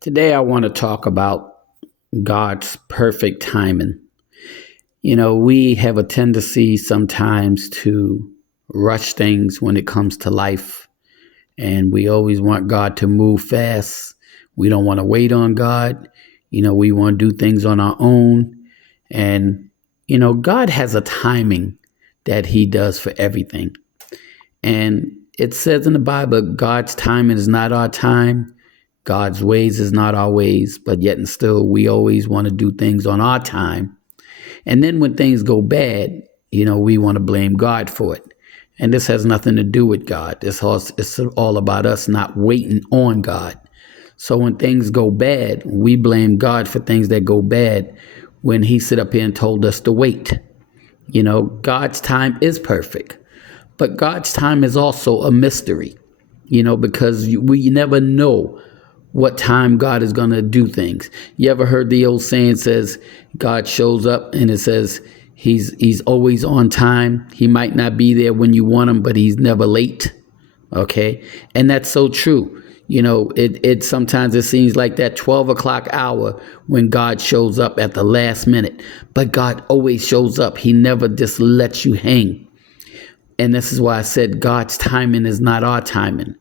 Today, I want to talk about God's perfect timing. We have a tendency sometimes to rush things when it comes to life, and we always want God to move fast. We don't want to wait on God. We want to do things on our own. And, God has a timing that He does for everything. And it says in the Bible, God's timing is not our time. God's ways is not our ways, but yet and still we always want to do things on our time. And then when things go bad, we want to blame God for it. And this has nothing to do with God. It's all about us not waiting on God. So when things go bad, we blame God for things that go bad when He sit up here and told us to wait. God's time is perfect, but God's time is also a mystery, because we never know what time God is going to do things. You ever heard the old saying says God shows up and it says he's always on time. He might not be there when you want him, but he's never late. Okay. And that's so true. It sometimes it seems like that 12 o'clock hour when God shows up at the last minute, but God always shows up. He never just lets you hang. And this is why I said God's timing is not our timing.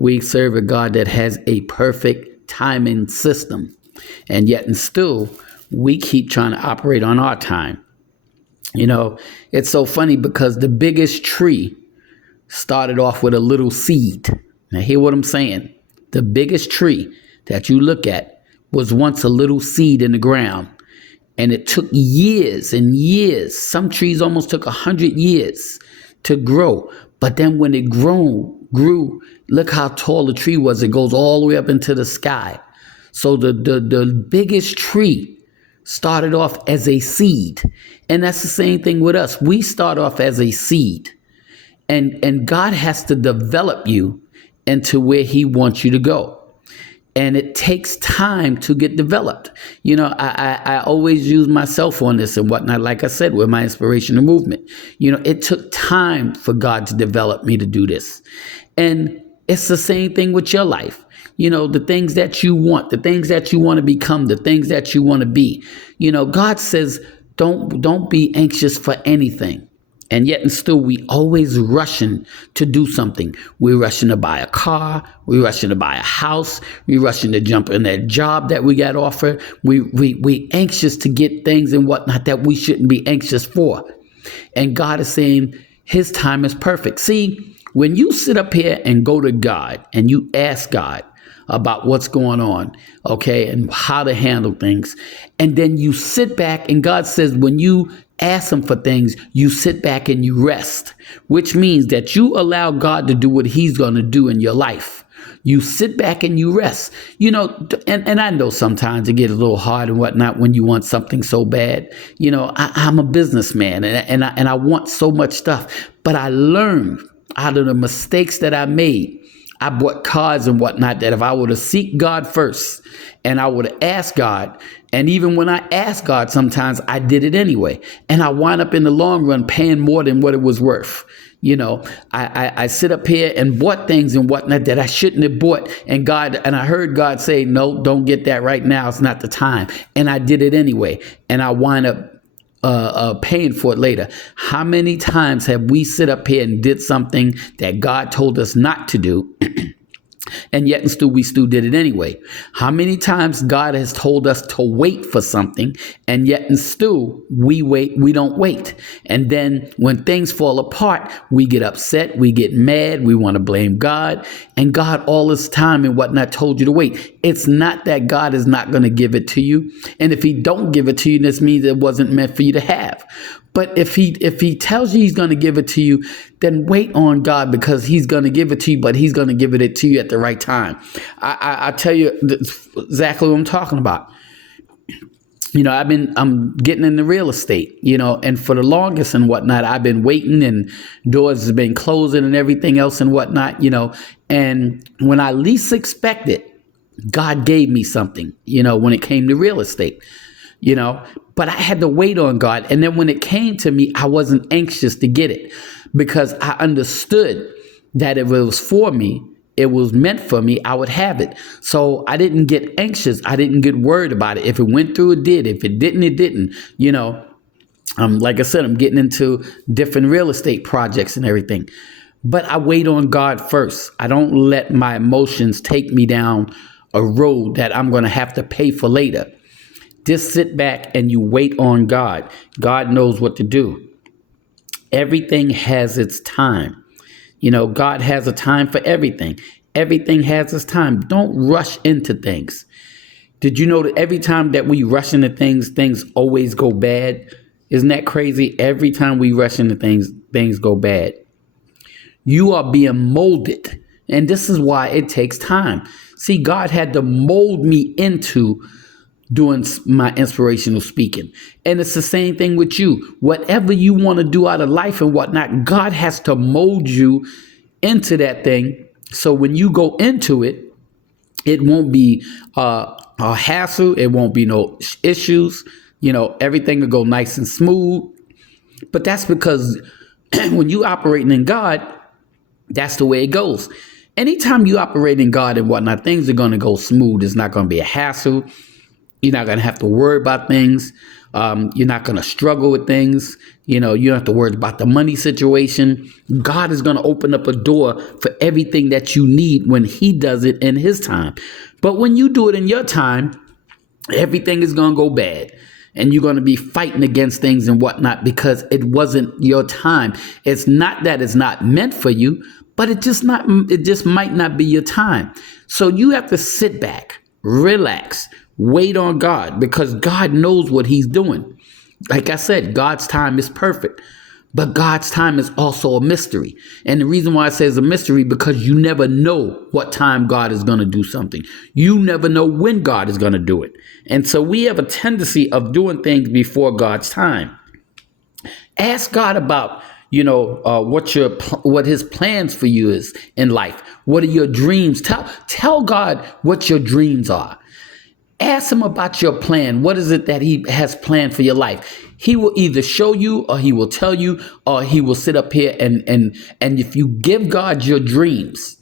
We serve a God that has a perfect timing system, and yet and still we keep trying to operate on our time. It's so funny because the biggest tree started off with a little seed. Now hear what I'm saying. The biggest tree that you look at was once a little seed in the ground, and it took years and years. Some trees almost took 100 years to grow. But then when it grew, look how tall the tree was. It goes all the way up into the sky. So the biggest tree started off as a seed. And that's the same thing with us. We start off as a seed. And God has to develop you into where He wants you to go. And it takes time to get developed. I always use myself on this and whatnot, like I said, with my inspirational movement. It took time for God to develop me to do this. And it's the same thing with your life. The things that you want, the things that you want to become, the things that you want to be. God says, don't be anxious for anything. And yet and still, we always rushing to do something. We're rushing to buy a car. We're rushing to buy a house. We're rushing to jump in that job that we got offered. We anxious to get things and whatnot that we shouldn't be anxious for. And God is saying His time is perfect. See, when you sit up here and go to God and you ask God about what's going on, okay, and how to handle things, and then you sit back and God says when you ask Him for things, you sit back and you rest, which means that you allow God to do what He's going to do in your life. You sit back and you rest, and I know sometimes it gets a little hard and whatnot when you want something so bad. I'm a businessman and I want so much stuff, but I learned out of the mistakes that I made. I bought cars and whatnot that if I would have seek God first and I would have asked God, and even when I asked God, sometimes I did it anyway. And I wind up in the long run paying more than what it was worth. I sit up here and bought things and whatnot that I shouldn't have bought. And I heard God say, no, don't get that right now. It's not the time. And I did it anyway. And I wind up paying for it later. How many times have we sit up here and did something that God told us not to do? And yet we still did it anyway. How many times God has told us to wait for something, and yet we don't wait. And then when things fall apart, we get upset, we get mad, we want to blame God. And God all this time and whatnot told you to wait. It's not that God is not going to give it to you. And if He don't give it to you, this means it wasn't meant for you to have. But if he tells you He's going to give it to you, then wait on God, because He's going to give it to you, but He's going to give it to you at the right time. I tell you exactly what I'm talking about. I'm getting into real estate, and for the longest and whatnot, I've been waiting and doors have been closing and everything else and whatnot, and when I least expected, God gave me something, when it came to real estate, but I had to wait on God. And then when it came to me, I wasn't anxious to get it because I understood that if it was for me, it was meant for me, I would have it. So I didn't get anxious. I didn't get worried about it. If it went through, it did. If it didn't, it didn't. Like I said, I'm getting into different real estate projects and everything. But I wait on God first. I don't let my emotions take me down a road that I'm going to have to pay for later. Just sit back and you wait on God. God knows what to do. Everything has its time. God has a time for everything. Everything has its time. Don't rush into things. Did you know that every time that we rush into things, things always go bad? Isn't that crazy? Every time we rush into things, things go bad. You are being molded. And this is why it takes time. See, God had to mold me into doing my inspirational speaking. And it's the same thing with you. Whatever you want to do out of life and whatnot, God has to mold you into that thing. So when you go into it, it won't be a hassle. It won't be no issues. Everything will go nice and smooth. But that's because when you operating in God, that's the way it goes. Anytime you operate in God and whatnot, things are going to go smooth. It's not going to be a hassle. You're not going to have to worry about things. You're not going to struggle with things. You don't have to worry about the money situation. God is going to open up a door for everything that you need when he does it in his time. But when you do it in your time, everything is going to go bad. And you're going to be fighting against things and whatnot because it wasn't your time. It's not that it's not meant for you, but it just might not be your time. So you have to sit back, relax, wait on God because God knows what he's doing. Like I said, God's time is perfect, but God's time is also a mystery. And the reason why I say it's a mystery because you never know what time God is going to do something. You never know when God is going to do it. And so we have a tendency of doing things before God's time. Ask God about, what his plans for you is in life. What are your dreams? Tell God what your dreams are. Ask him about your plan. What is it that he has planned for your life? He will either show you or he will tell you or he will sit up here and if you give God your dreams,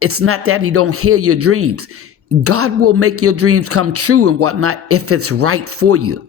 it's not that he don't hear your dreams. God will make your dreams come true and whatnot if it's right for you.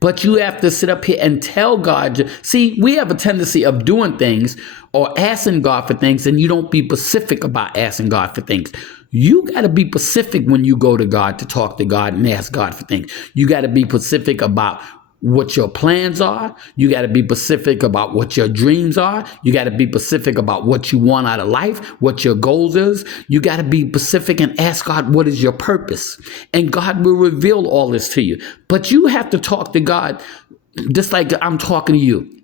But you have to sit up here and tell God. See, we have a tendency of doing things or asking God for things and you don't be specific about asking God for things. You got to be specific when you go to God to talk to God and ask God for things. You got to be specific about what your plans are. You got to be specific about what your dreams are. You got to be specific about what you want out of life, what your goals is. You got to be specific and ask God, what is your purpose? And God will reveal all this to you. But you have to talk to God just like I'm talking to you.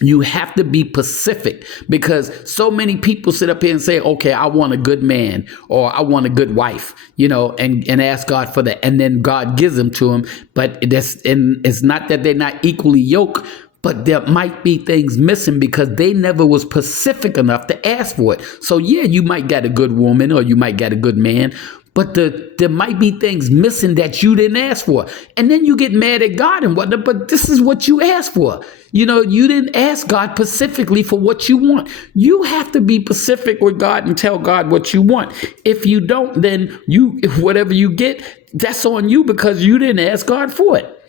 You have to be specific because so many people sit up here and say, okay, I want a good man or I want a good wife, and ask God for that. And then God gives them to him. But it's not that they're not equally yoked, but there might be things missing because they never was specific enough to ask for it. So yeah, you might get a good woman or you might get a good man, but there might be things missing that you didn't ask for. And then you get mad at God and whatnot, but this is what you asked for. You didn't ask God specifically for what you want. You have to be specific with God and tell God what you want. If you don't, then whatever you get, that's on you because you didn't ask God for it.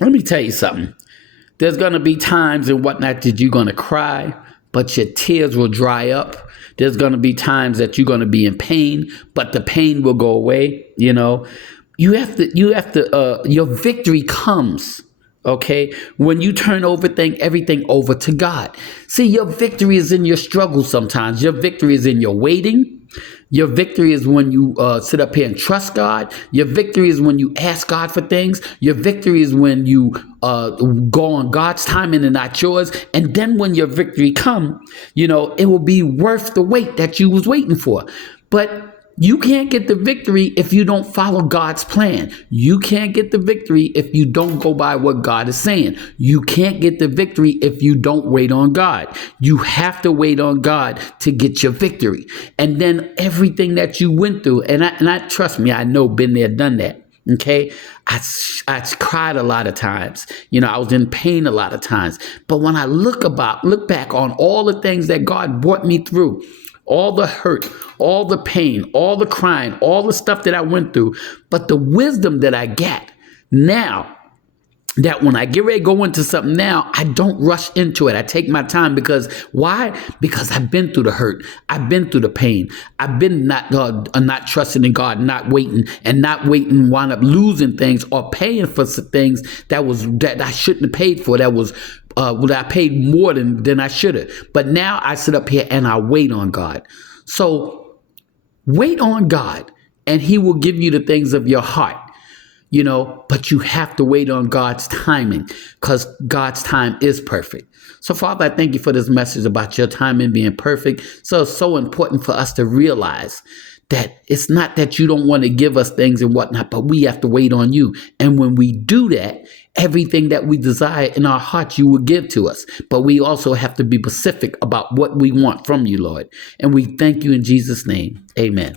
Let me tell you something. There's going to be times and whatnot that you're going to cry, but your tears will dry up. There's going to be times that you're going to be in pain, but the pain will go away. You have to, your victory comes, okay, when you turn everything over to God. See, your victory is in your struggle sometimes. Your victory is in your waiting. Your victory is when you sit up here and trust God. Your victory is when you ask God for things. Your victory is when you go on God's timing and not yours. And then when your victory come, it will be worth the wait that you was waiting for. But you can't get the victory if you don't follow God's plan. You can't get the victory if you don't go by what God is saying. You can't get the victory if you don't wait on God. You have to wait on God to get your victory. And then everything that you went through, and I trust me, I know, been there, done that. Okay. I cried a lot of times. I was in pain a lot of times. But when I look back on all the things that God brought me through, all the hurt, all the pain, all the crying, all the stuff that I went through, but the wisdom that I get now, that when I get ready to go into something now, I don't rush into it. I take my time because why? Because I've been through the hurt. I've been through the pain. I've been not trusting in God, not waiting, wound up losing things or paying for some things that I shouldn't have paid for. That I paid more than I should have. But now I sit up here and I wait on God. So wait on God, and He will give you the things of your heart. But you have to wait on God's timing, because God's time is perfect. So, Father, I thank you for this message about your timing being perfect. So it's so important for us to realize that it's not that you don't want to give us things and whatnot, but we have to wait on you. And when we do that, everything that we desire in our hearts, you will give to us. But we also have to be specific about what we want from you, Lord. And we thank you in Jesus' name. Amen.